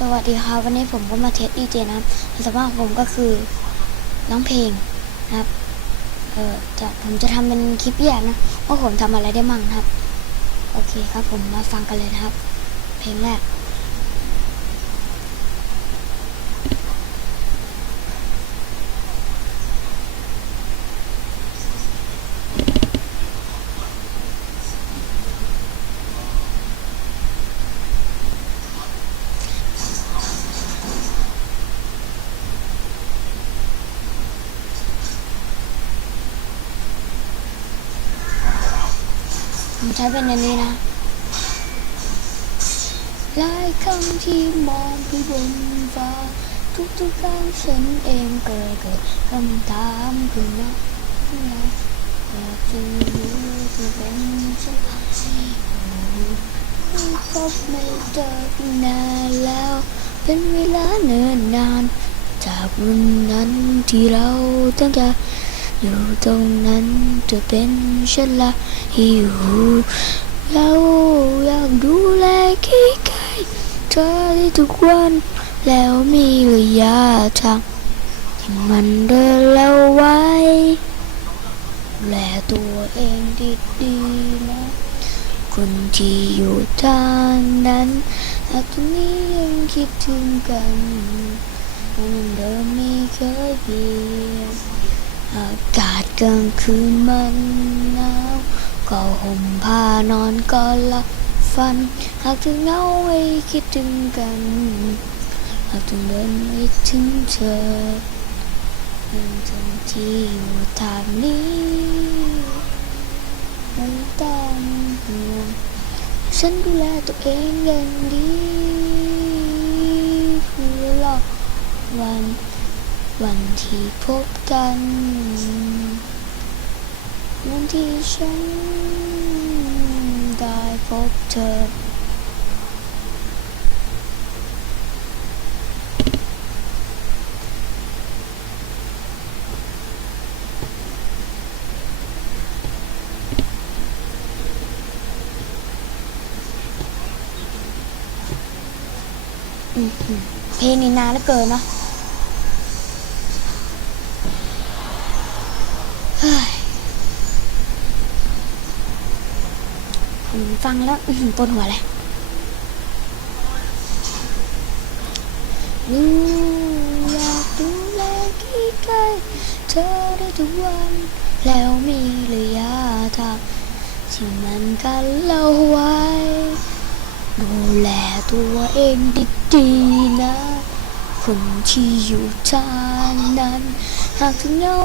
สวัสดีครับวันนี้ผมก็มาเทสดีเจนะครับสามาพผมก็คือร้องเพลงนะครับเออจะผมจะทำเป็นคลิปแยกนะว่าผมทำอะไรได้มั่งนะครับ โอเคครับผมมาฟังกันเลยนะครับ เพลงแรก ผมใช้เป็นอันนี้นะหลายคำที่มองไปบนฟ้า ทุกๆครั้งฉันเองเกิดเกิดคำถามขึ้นมาอยากจะรู้จะเป็นเช่นไรพบไม่เจอนานแล้ว เป็นเวลาเนิ่นนาน จากวันนั้นที่เราตั้งใจ อยู่ตรงนั้นจะเป็นฉันละอยู่เราอยากดูแลใกล้ๆเธอได้ทุกวันแล้วมีระยะทางที่มันเดินแล้วไว้แลตัวเองดีๆนะคนที่อยู่ทางนั้นหากตรงนี้ยังคิดถึงกันมันเดิมไม่เคยเปลี่ยน อากาศกลางคืนมันหนาวก็ห่มผ้านอนก็หลับฝัน หากถึงเหงาให้คิดถึงกัน หากถึงเดินไม่ถึงเธอยังจงที่อยู่ทางนี้ไม่ต้องห่วงฉันดูแลตัวเองอย่างดีเพื่อรอวัน วันที่พบกัน วันที่ฉันได้พบเธออื้อหือเพลงนี้นานเหลือเกินเนาะ เฮ้ยผม ฟังแล้วอืปวดหัวเลยรู้อยากดูแลใกล้ๆเธอได้ทุกวัน แล้วมีระยะทางที่มันกันเราไว้ ดูแลตัวเองดีๆนะ คนที่อยู่ทางนั้น หากถึงเงา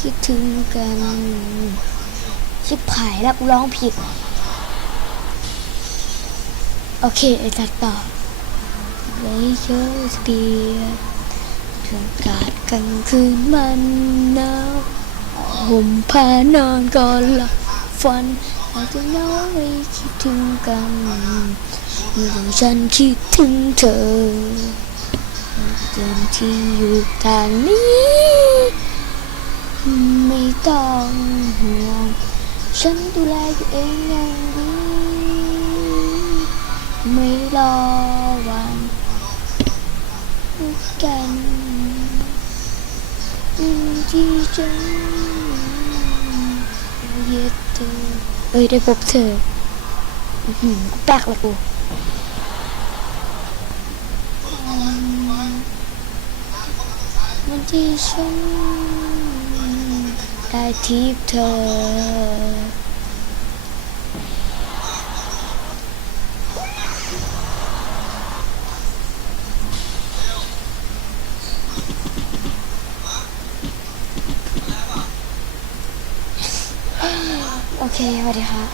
คิดถึงกัน ชิบหายแล้วร้องผิด โอเคตัดต่อไม่เคยเปียถึงกาดกลางคืนมันหนาวห่มผ้านอนก่อนหลับฝันหากถึงเหงาไม่คิดถึงกันเมื่องฉันคิดถึงเธอเดินที่อยู่ทางนี้ ไม่ต้องห่วงฉันดูแลตัวเองอย่างดี ไม่รอวันกันที่ฉันเย็ดเธอเอ้ยได้พบเธออื้อหือกูแปลกละกูวันที่ฉันได้ทีบเธอ โอเคสวัสดีครับ